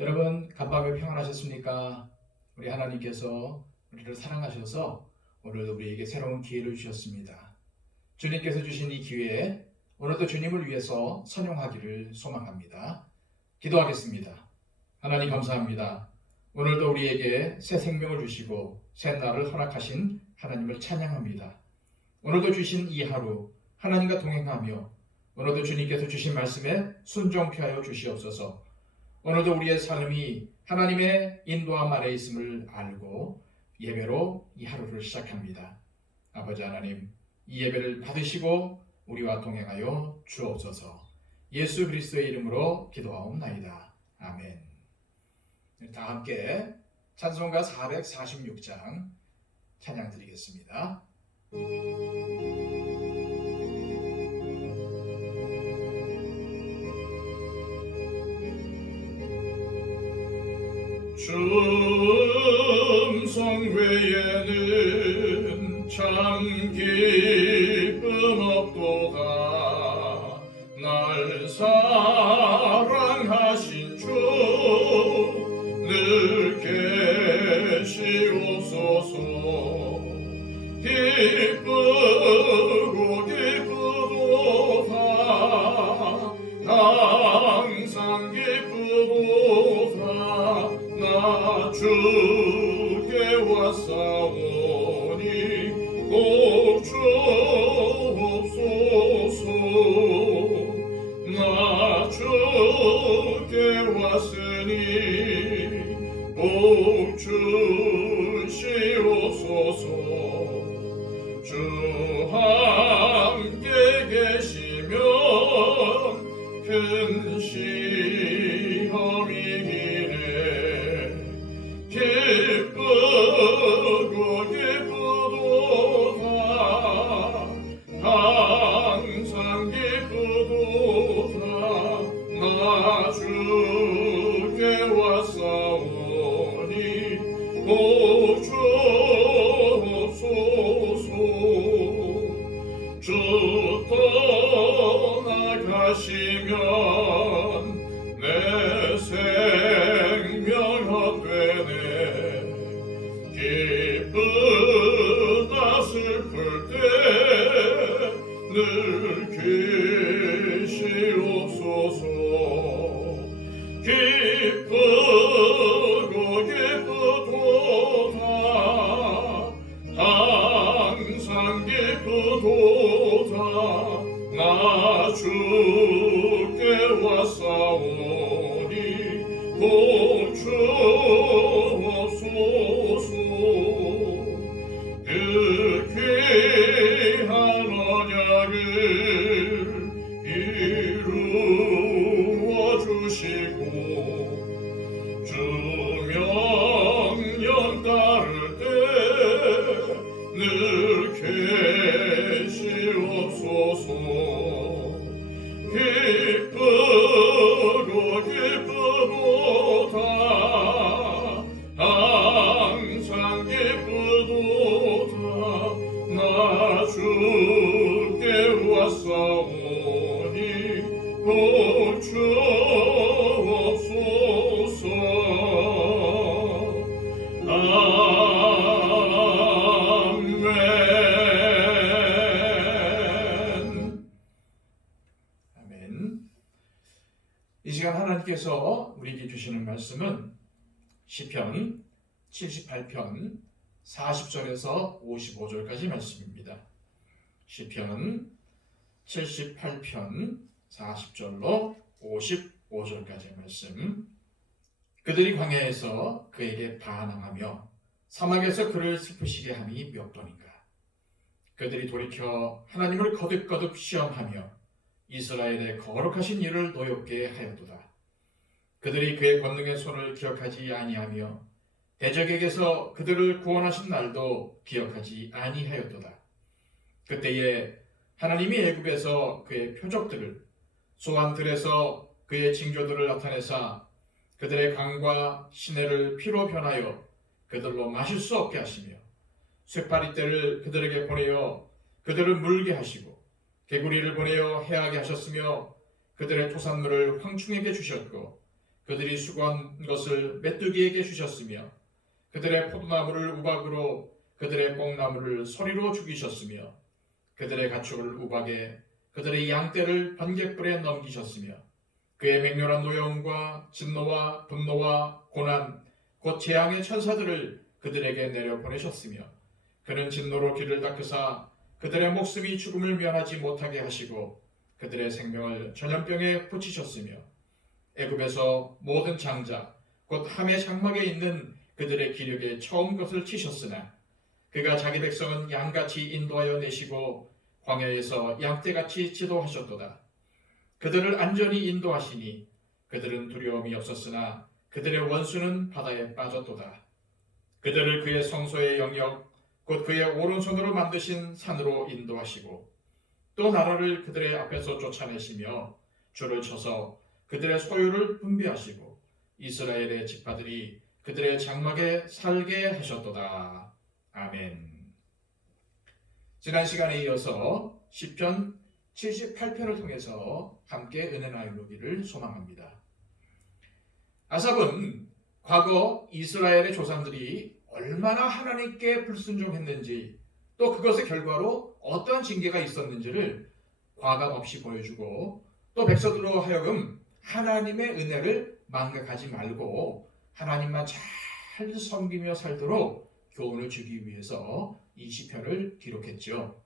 여러분 간밤에 평안하셨습니까? 우리 하나님께서 우리를 사랑하셔서 오늘도 우리에게 새로운 기회를 주셨습니다. 주님께서 주신 이 기회에 오늘도 주님을 위해서 선용하기를 소망합니다. 기도하겠습니다. 하나님 감사합니다. 오늘도 우리에게 새 생명을 주시고 새 날을 허락하신 하나님을 찬양합니다. 오늘도 주신 이 하루 하나님과 동행하며 오늘도 주님께서 주신 말씀에 순종케 하여 주시옵소서. 오늘도 우리의 삶이 하나님의 인도함 아래 있음을 알고 예배로 이 하루를 시작합니다. 아버지 하나님, 이 예배를 받으시고 우리와 동행하여 주옵소서. 예수 그리스도의 이름으로 기도하옵나이다. 아멘. 다 함께 찬송가 446장 찬양 드리겠습니다. 주 음성 외에는 참 기쁨 없도다. 날 사랑하신 주 늘 계시옵소서. 기쁘고 기쁘도다. 항상 기쁘도다. 나 주께 왔사오니 꼭 주옵소서. 나 주께 왔으니 꼭 주시옵소서. 주 함께 계시면 큰 시험이기네. 기쁘고 기쁘도다. 항상 기쁘도다. 나 주께 왔사오니 꼭 주옵소서. 주 떠나가시면 내 생명 헛되네. 기쁘다 슬플 때 늘 계시옵소서. 기쁘고 기쁘도다. 항상 기쁘도다. 나 주께 왔사오니 꼭 주옵소서. 그 귀한 언약을 이루어 주시고 주 명령 따를 때 늘 계시옵소서. 기쁘고 기쁘도다. 항상 기쁘도다. 나 주께 왔사오니 꼭 주옵소서. 이 시간 하나님께서 우리에게 주시는 말씀은 시편 78편 40절에서 55절까지 말씀입니다. 시편 78편 40절로 55절까지의 말씀. 그들이 광야에서 그에게 반항하며 사막에서 그를 슬프시게 함이 몇 번인가. 그들이 돌이켜 하나님을 거듭거듭 시험하며 이스라엘의 거룩하신 일을 노엽게 하였도다. 그들이 그의 권능의 손을 기억하지 아니하며 대적에게서 그들을 구원하신 날도 기억하지 아니하였도다. 그때에 하나님이 애굽에서 그의 표적들을 소환들에서 그의 징조들을 나타내사 그들의 강과 시내를 피로 변하여 그들로 마실 수 없게 하시며 쇠파리떼를 그들에게 보내어 그들을 물게 하시고 개구리를 보내어 해하게 하셨으며 그들의 토산물을 황충에게 주셨고 그들이 수고한 것을 메뚜기에게 주셨으며 그들의 포도나무를 우박으로 그들의 뽕나무를 소리로 죽이셨으며 그들의 가축을 우박에 그들의 양떼를 번갯불에 넘기셨으며 그의 맹렬한 노여움과 진노와 분노와 고난 곧 재앙의 천사들을 그들에게 내려 보내셨으며 그는 진노로 길을 닦으사 그들의 목숨이 죽음을 면하지 못하게 하시고 그들의 생명을 전염병에 붙이셨으며 애굽에서 모든 장자 곧 함의 장막에 있는 그들의 기력에 처음 것을 치셨으나 그가 자기 백성은 양같이 인도하여 내시고 광야에서 양떼같이 지도하셨도다. 그들을 안전히 인도하시니 그들은 두려움이 없었으나 그들의 원수는 바다에 빠졌도다. 그들을 그의 성소의 영역 곧 그의 오른손으로 만드신 산으로 인도하시고 또 나라를 그들의 앞에서 쫓아내시며 줄을 쳐서 그들의 소유를 분배하시고 이스라엘의 지파들이 그들의 장막에 살게 하셨도다. 아멘. 지난 시간에 이어서 시편 78편을 통해서 함께 은혜 나누기를 소망합니다. 아삽은 과거 이스라엘의 조상들이 얼마나 하나님께 불순종했는지 또 그것의 결과로 어떠한 징계가 있었는지를 과감 없이 보여주고 또 백성들로 하여금 하나님의 은혜를 망각하지 말고 하나님만 잘 섬기며 살도록 교훈을 주기 위해서 이 시편을 기록했죠.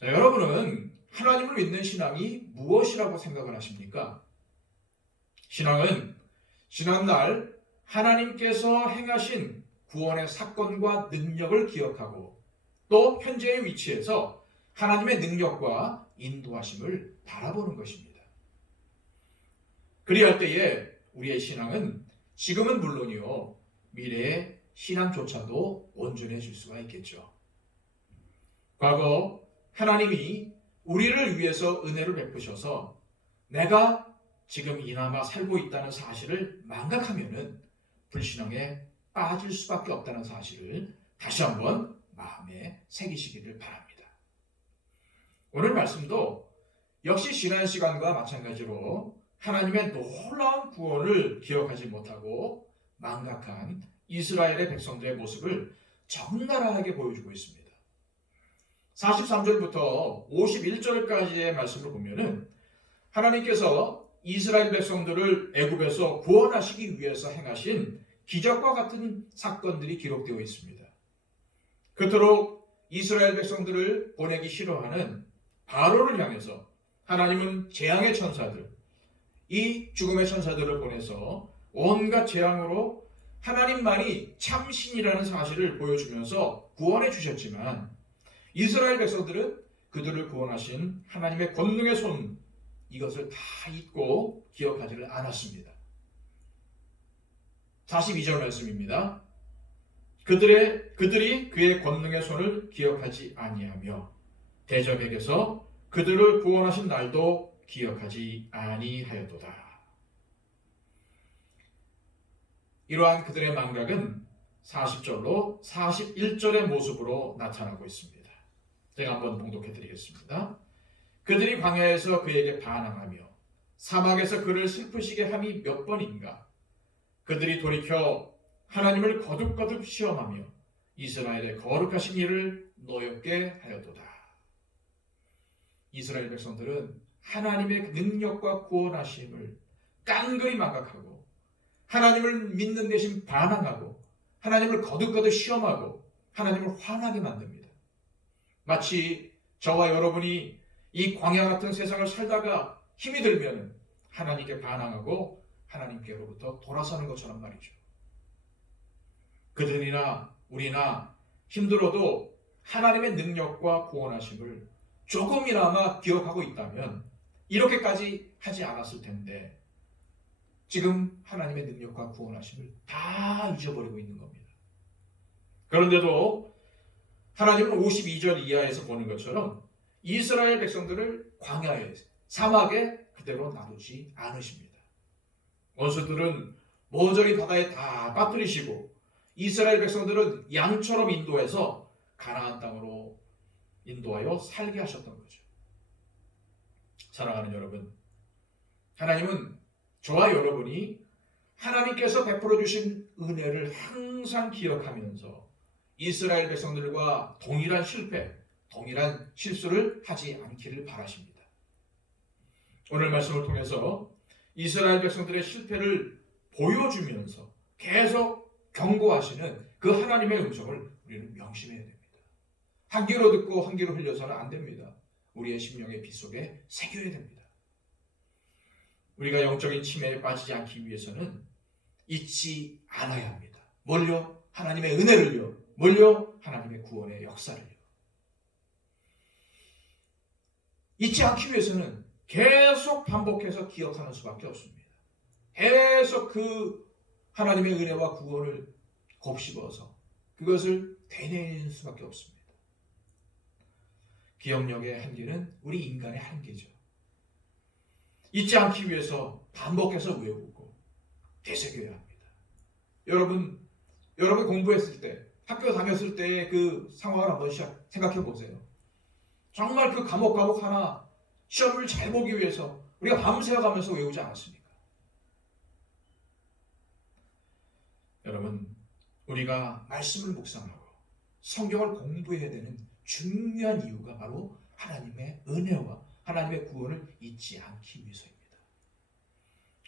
자, 여러분은 하나님을 믿는 신앙이 무엇이라고 생각을 하십니까? 신앙은 지난날 하나님께서 행하신 구원의 사건과 능력을 기억하고 또 현재의 위치에서 하나님의 능력과 인도하심을 바라보는 것입니다. 그리할 때에 우리의 신앙은 지금은 물론이요 미래의 신앙조차도 온전해질 수가 있겠죠. 과거 하나님이 우리를 위해서 은혜를 베푸셔서 내가 지금 이나마 살고 있다는 사실을 망각하면은 불신앙에 빠질 수밖에 없다는 사실을 다시 한번 마음에 새기시기를 바랍니다. 오늘 말씀도 역시 지난 시간과 마찬가지로 하나님의 놀라운 구원을 기억하지 못하고 망각한 이스라엘의 백성들의 모습을 적나라하게 보여주고 있습니다. 43절부터 51절까지의 말씀을 보면은 하나님께서 이스라엘 백성들을 애굽에서 구원하시기 위해서 행하신 기적과 같은 사건들이 기록되어 있습니다. 그토록 이스라엘 백성들을 보내기 싫어하는 바로를 향해서 하나님은 재앙의 천사들, 이 죽음의 천사들을 보내서 온갖 재앙으로 하나님만이 참신이라는 사실을 보여주면서 구원해 주셨지만 이스라엘 백성들은 그들을 구원하신 하나님의 권능의 손, 이것을 다 잊고 기억하지를 않았습니다. 42절 말씀입니다. 그들이 그의 권능의 손을 기억하지 아니하며 대적에게서 그들을 구원하신 날도 기억하지 아니하였도다. 이러한 그들의 망각은 40절로 41절의 모습으로 나타나고 있습니다. 제가 한번 봉독해 드리겠습니다. 그들이 광야에서 그에게 반항하며 사막에서 그를 슬프시게 함이 몇 번인가. 그들이 돌이켜 하나님을 거듭거듭 시험하며 이스라엘의 거룩하신 일을 노엽게 하였도다. 이스라엘 백성들은 하나님의 능력과 구원하심을 깡그리 망각하고 하나님을 믿는 대신 반항하고 하나님을 거듭거듭 시험하고 하나님을 화나게 만듭니다. 마치 저와 여러분이 이 광야 같은 세상을 살다가 힘이 들면 하나님께 반항하고 하나님께로부터 돌아서는 것처럼 말이죠. 그들이나 우리나 힘들어도 하나님의 능력과 구원하심을 조금이나마 기억하고 있다면 이렇게까지 하지 않았을 텐데 지금 하나님의 능력과 구원하심을 다 잊어버리고 있는 겁니다. 그런데도 하나님은 52절 이하에서 보는 것처럼 이스라엘 백성들을 광야에 사막에 그대로 놔두지 않으십니다. 원수들은 모조리 바다에 다 빠뜨리시고 이스라엘 백성들은 양처럼 인도해서 가나안 땅으로 인도하여 살게 하셨던 거죠. 사랑하는 여러분, 하나님은 저와 여러분이 하나님께서 베풀어 주신 은혜를 항상 기억하면서 이스라엘 백성들과 동일한 실패, 동일한 실수를 하지 않기를 바라십니다. 오늘 말씀을 통해서 이스라엘 백성들의 실패를 보여주면서 계속 경고하시는 그 하나님의 음성을 우리는 명심해야 됩니다. 한 귀로 듣고 한 귀로 흘려서는 안 됩니다. 우리의 심령의 빛 속에 새겨야 됩니다. 우리가 영적인 침해에 빠지지 않기 위해서는 잊지 않아야 합니다. 뭘요? 하나님의 은혜를요. 뭘요? 하나님의 구원의 역사를요. 잊지 않기 위해서는 계속 반복해서 기억하는 수밖에 없습니다. 계속 그 하나님의 은혜와 구원을 곱씹어서 그것을 되뇌이는 수밖에 없습니다. 기억력의 한계는 우리 인간의 한계죠. 잊지 않기 위해서 반복해서 외우고 되새겨야 합니다. 여러분 공부했을 때, 학교 다녔을 때의 그 상황을 한번 생각해 보세요. 정말 그 과목 하나 시험을 잘 보기 위해서 우리가 밤새 가면서 외우지 않았습니까? 여러분, 우리가 말씀을 묵상하고 성경을 공부해야 되는 중요한 이유가 바로 하나님의 은혜와 하나님의 구원을 잊지 않기 위해서입니다.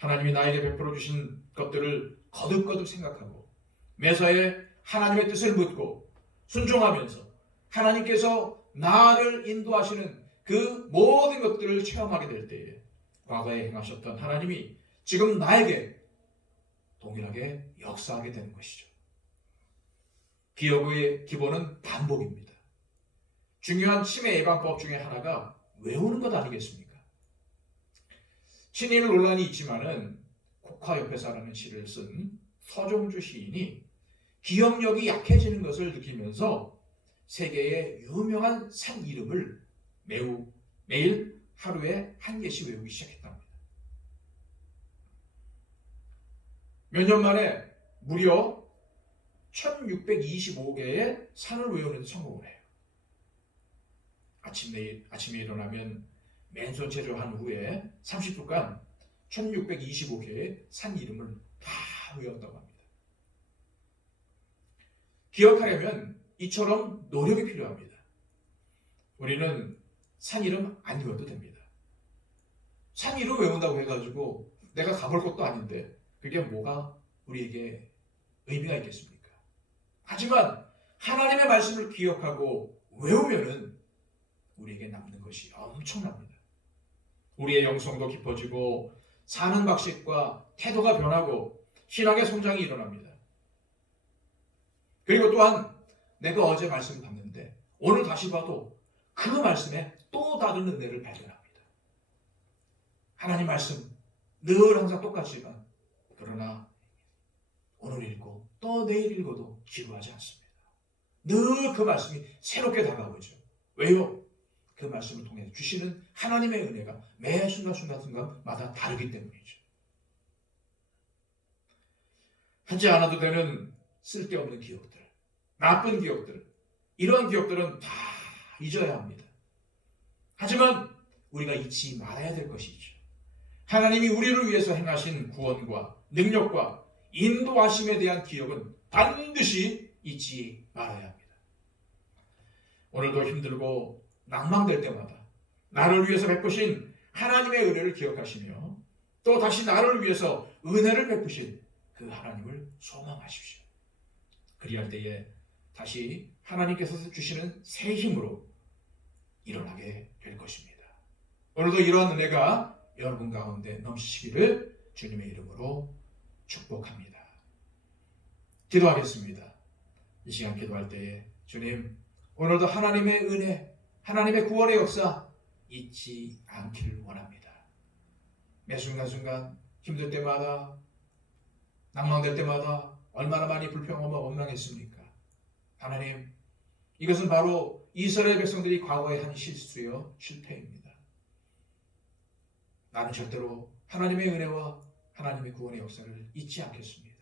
하나님이 나에게 베풀어 주신 것들을 거듭거듭 생각하고 매사에 하나님의 뜻을 묻고 순종하면서 하나님께서 나를 인도하시는 그 모든 것들을 체험하게 될 때에 과거에 행하셨던 하나님이 지금 나에게 동일하게 역사하게 되는 것이죠. 기억의 기본은 반복입니다. 중요한 치매 예방법 중에 하나가 외우는 것 아니겠습니까? 친일 논란이 있지만은 국화협회사라는 시를 쓴 서종주 시인이 기억력이 약해지는 것을 느끼면서 세계의 유명한 산 이름을 매일 하루에 한 개씩 외우기 시작했답니다. 몇 년 만에 무려 1625개의 산을 외우는 데 성공을 해요. 아침에 일어나면 맨손 체조한 후에 30분간 1625개의 산 이름을 다 외웠다고 합니다. 기억하려면 이처럼 노력이 필요합니다. 우리는 산 이름 안 외워도 됩니다. 산 이름 외운다고 해가지고 내가 가볼 것도 아닌데 그게 뭐가 우리에게 의미가 있겠습니까? 하지만 하나님의 말씀을 기억하고 외우면은 우리에게 남는 것이 엄청납니다. 우리의 영성도 깊어지고 사는 방식과 태도가 변하고 신앙의 성장이 일어납니다. 그리고 또한 내가 어제 말씀을 봤는데 오늘 다시 봐도 그 말씀에 또 다른 은혜를 발견합니다. 하나님 말씀 늘 항상 똑같지만 그러나 오늘 읽고 또 내일 읽어도 지루하지 않습니다. 늘 그 말씀이 새롭게 다가오죠. 왜요? 그 말씀을 통해 주시는 하나님의 은혜가 매 순간마다 다르기 때문이죠. 하지 않아도 되는 쓸데없는 기억들, 나쁜 기억들, 이런 기억들은 다 잊어야 합니다. 하지만 우리가 잊지 말아야 될 것이죠. 하나님이 우리를 위해서 행하신 구원과 능력과 인도하심에 대한 기억은 반드시 잊지 말아야 합니다. 오늘도 힘들고 낭망될 때마다 나를 위해서 베푸신 하나님의 은혜를 기억하시며 또 다시 나를 위해서 은혜를 베푸신 그 하나님을 소망하십시오. 그리할 때에 다시 하나님께서 주시는 새 힘으로 일어나게 될 것입니다. 오늘도 이러한 은혜가 여러분 가운데 넘치시기를 주님의 이름으로 축복합니다. 기도하겠습니다. 이 시간 기도할 때에 주님, 오늘도 하나님의 은혜, 하나님의 구원의 역사 잊지 않기를 원합니다. 매 순간순간 힘들 때마다 낭망될 때마다 얼마나 많이 불평하고 원망했습니까? 하나님, 이것은 바로 이스라엘 백성들이 과거에 한 실수요 실패입니다. 나는 절대로 하나님의 은혜와 하나님의 구원의 역사를 잊지 않겠습니다.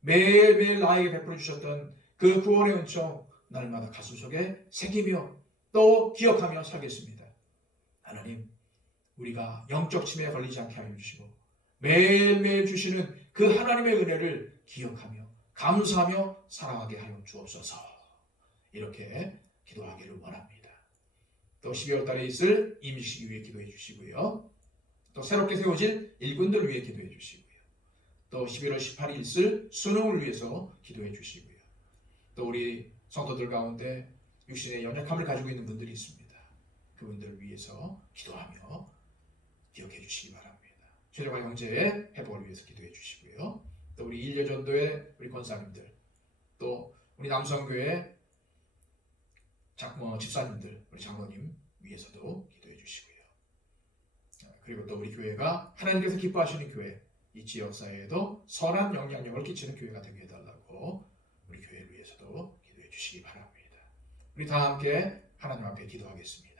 매일매일 나에게 베풀어 주셨던 그 구원의 은총 날마다 가슴속에 새기며 또 기억하며 살겠습니다. 하나님, 우리가 영적 침해에 걸리지 않게 하여 주시고 매일매일 주시는 그 하나님의 은혜를 기억하며 감사하며 살아가게 하여 주옵소서. 이렇게 기도하기를 원합니다. 또 12월 달에 있을 임시기 위해 기도해 주시고요. 또 새롭게 세워질 일꾼들 위해 기도해 주시고요. 또 11월 18일 있을 수능을 위해서 기도해 주시고요. 또 우리 성도들 가운데 육신의 연약함을 가지고 있는 분들이 있습니다. 그분들을 위해서 기도하며 기억해 주시기 바랍니다. 최정화 형제의 회복을 위해서 기도해 주시고요. 또 우리 일려전도의 우리 권사님들, 또 우리 남성교회 집사님들, 우리 장로님 위해서도 기도해 주시고요. 그리고 또 우리 교회가 하나님께서 기뻐하시는 교회, 이 지역사회에도 선한 영향력을 끼치는 교회가 되게 해달라고 우리 교회를 위해서도 기도해 주시기 바랍니다. 우리 다 함께 하나님 앞에 기도하겠습니다.